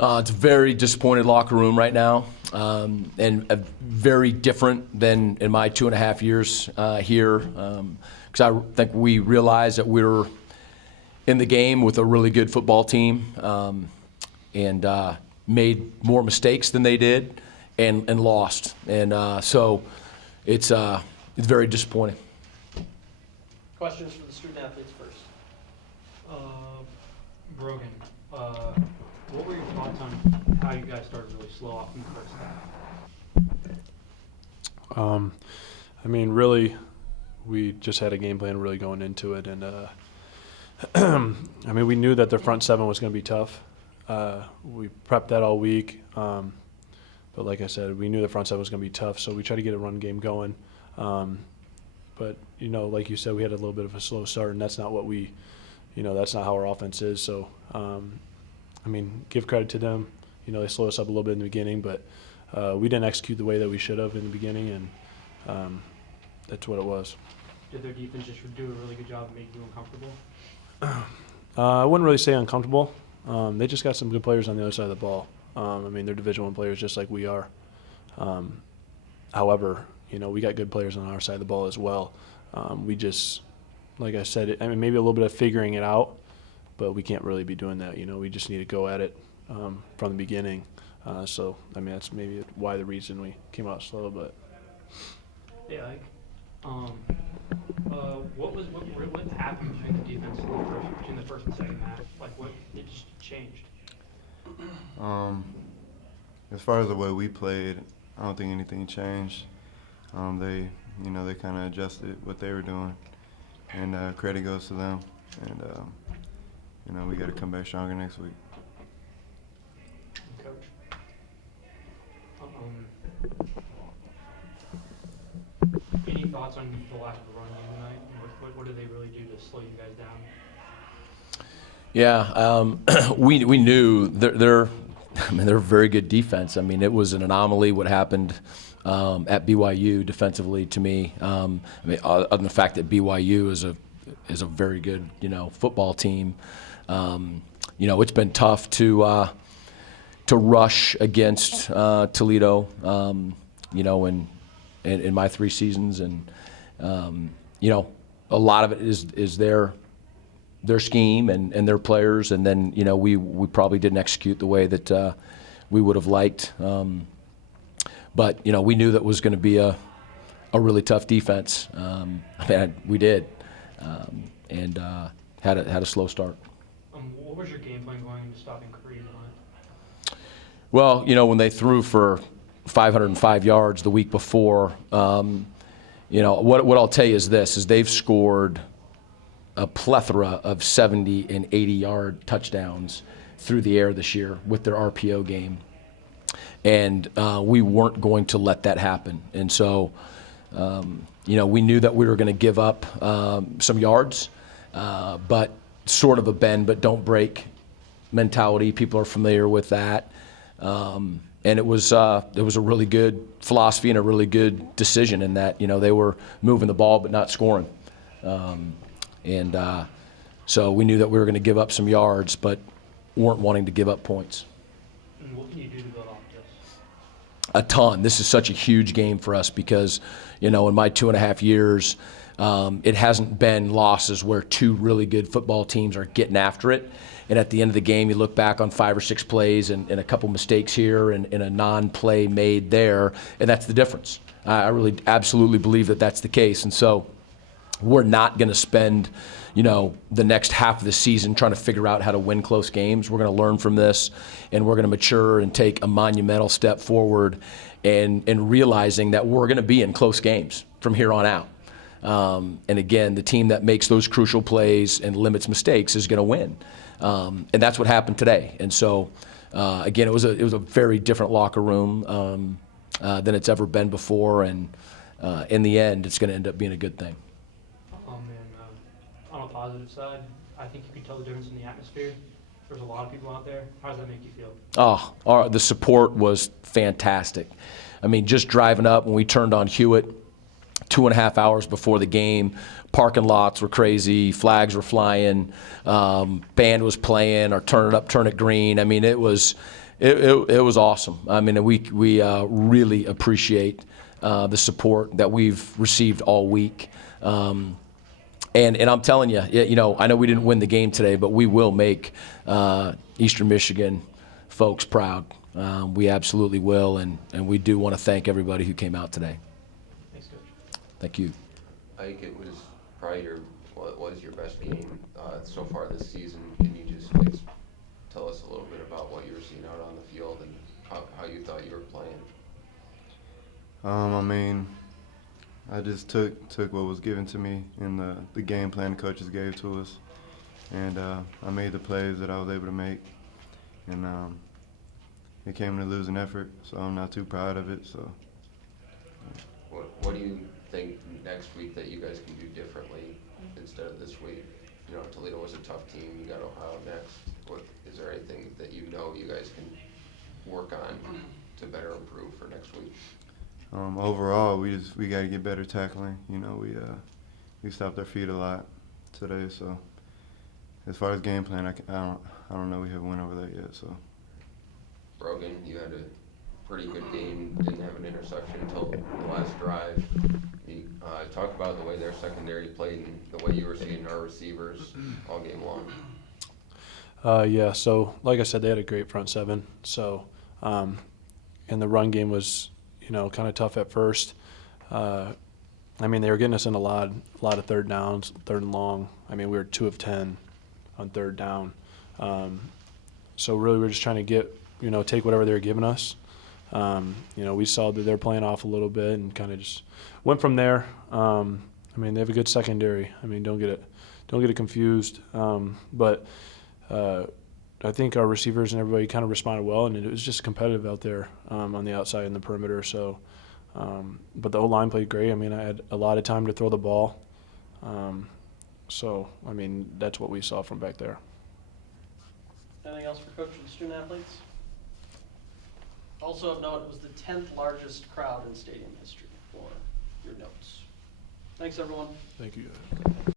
It's a very disappointed locker room right now, and very different than in my 2.5 years here, because I think we realized that we were in the game with a really good football team, and made more mistakes than they did, and lost, and so it's very disappointing. Questions for the student athletes first. Brogan, what were your thoughts on how you guys started really slow off in the first half? I mean, really, we just had a game plan really going into it, and I mean, we knew that the front seven was going to be tough. We prepped that all week, but like I said, we knew the front seven was going to be tough, so we tried to get a run game going. But you know, like you said, we had a little bit of a slow start, and that's not what we, that's not how our offense is. So, I mean, give credit to them. They slowed us up a little bit in the beginning, but we didn't execute the way that we should have in the beginning, and that's what it was. Did their defense just do a really good job of making you uncomfortable? I wouldn't really say uncomfortable. They just got some good players on the other side of the ball. I mean, they're Division I players just like we are. However, we got good players on our side of the ball as well. We just, like I said, I mean, maybe a little bit of figuring it out, but we can't really be doing that. We just need to go at it from the beginning. So, I mean, that's maybe why the reason we came out slow. But Yeah, what happened between the defense between the first and second half? Like, what it just changed? As far as the way we played, I don't think anything changed. They kind of adjusted what they were doing, and credit goes to them. And we got to come back stronger next week. Coach. Any thoughts on the lack of a run game tonight? What did they really do to slow you guys down? Yeah, we knew they're a very good defense. I mean, it was an anomaly what happened at BYU defensively to me. I mean, other than the fact that BYU is a very good football team. It's been tough to rush against Toledo. In my 3 seasons, and a lot of it is their scheme and their players, and then we probably didn't execute the way that we would have liked. But we knew that was going to be a really tough defense. And we did, and had a slow start. What was your game plan going into stopping Creighton? Well, when they threw for 505 yards the week before, what I'll tell you is this: is they've scored a plethora of 70 and 80-yard touchdowns through the air this year with their RPO game, and we weren't going to let that happen. And so, we knew that we were going to give up some yards, but sort of a bend but don't break mentality. People are familiar with that. And it was a really good philosophy and a really good decision in that they were moving the ball but not scoring, and so we knew that we were going to give up some yards but weren't wanting to give up points. And what can you do to build off this? A ton. This is such a huge game for us because in my 2.5 years, it hasn't been losses where 2 really good football teams are getting after it. And at the end of the game, you look back on 5 or 6 plays and a couple mistakes here and a non-play made there, and that's the difference. I really absolutely believe that that's the case. And so we're not going to spend, the next half of the season trying to figure out how to win close games. We're going to learn from this, and we're going to mature and take a monumental step forward and realizing that we're going to be in close games from here on out. And again, the team that makes those crucial plays and limits mistakes is going to win. And that's what happened today. And so, again, it was a very different locker room than it's ever been before. And in the end, it's going to end up being a good thing. On a positive side, I think you can tell the difference in the atmosphere. There's a lot of people out there. How does that make you feel? The support was fantastic. I mean, just driving up when we turned on Hewitt 2.5 hours before the game, parking lots were crazy, flags were flying, band was playing, or turn it up, turn it green. I mean, it was It was awesome. I mean, we really appreciate the support that we've received all week. And I'm telling you, I know we didn't win the game today, but we will make Eastern Michigan folks proud. We absolutely will, and we do want to thank everybody who came out today. Thanks, Coach. Thank you. Ike, it was probably what was your best game so far this season. Can you just tell us a little bit about what you were seeing out on the field and how you thought you were playing? I mean, I just took what was given to me in the game plan the coaches gave to us, and I made the plays that I was able to make, and it came to losing effort, so I'm not too proud of it. So, what do you think next week that you guys can do differently instead of this week? Toledo was a tough team. You got Ohio next. Is there anything that you guys can work on to better improve for next week? Overall, we got to get better tackling. We stopped our feet a lot today. So, as far as game plan, I don't know. We haven't went over that yet. So, Brogan, you had a pretty good game. Didn't have an interception until the last drive. You talk about the way their secondary played and the way you were seeing our receivers all game long. Yeah, so like I said, they had a great front seven. So, and the run game was, kind of tough at first. I mean, they were getting us in a lot of third downs, third and long. I mean, we were 2 of 10 on third down. So really, we're just trying to get, take whatever they were giving us. We saw that they're playing off a little bit and kind of just went from there. I mean, they have a good secondary. I mean, don't get it confused. But I think our receivers and everybody kind of responded well, and it was just competitive out there on the outside and the perimeter. So, but the O-line played great. I mean, I had a lot of time to throw the ball. So, I mean, that's what we saw from back there. Anything else for Coach and student athletes? Also of note, it was the 10th largest crowd in stadium history for your notes. Thanks, everyone. Thank you.